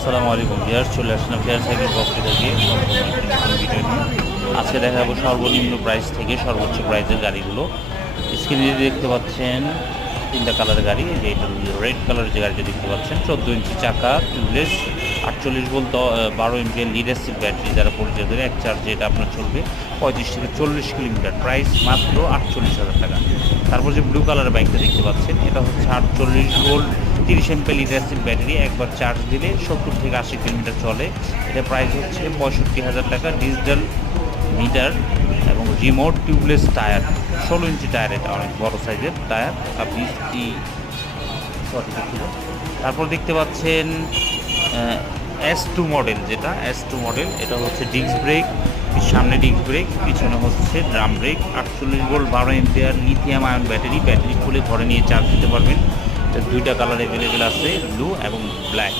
আসসালামু আলাইকুম ভিউয়ার্স, চলে আসলাম ফেয়ার সাইকেল পক্ষ থেকে সম্পূর্ণ একটি নতুন ভিডিও নিয়ে। আজকে দেখাবো সর্বনিম্ন প্রাইস থেকে সর্বোচ্চ প্রাইসের গাড়িগুলো। স্ক্রিনে দেখতে পাচ্ছেন তিনটা কালারের গাড়ি। যে এটা রেড কালারের যে গাড়িটা দেখতে পাচ্ছেন 14 ইঞ্চি চাকা, টিউবলেস, 48 ভোল্ট 12 এমপিএর লিড অ্যাসিড ব্যাটারি দ্বারা পরিচালিত এক চার্জে এটা আপনার চলবে 35 থেকে 40 কিলোমিটার। প্রাইস মাত্র 48,000 টাকা। তারপর যে ব্লু কালারের বাইকটা দেখতে পাচ্ছেন এটা হচ্ছে 48 ভোল্ট 30 এমপিএর লিড অ্যাসিড ব্যাটারি, একবার চার্জ দিলে 70 থেকে 80 কিলোমিটার চলে। এটা প্রাইস হচ্ছে 65,000 টাকা। ডিজিটাল মিটার এবং রিমোট টিউবলেস টায়ার, 16 ইঞ্চি টায়ার, এটা অনেক বড় সাইজের টায়ার। আপনি সঠিক ছিল। তারপর দেখতে পাচ্ছেন S2 মডেল, যেটা S2 মডেল, এটা হচ্ছে ডিস্ক ব্রেক, সামনে ডিস্ক ব্রেক, পিছনে হচ্ছে drum brake. 48 volt 12 MPR lithium ion battery, battery খুলে ঘরে নিয়ে চার্জ দিতে পারবেন। দুইটা কালার অ্যাভেলেবেল আছে, ব্লু এবং ব্ল্যাক।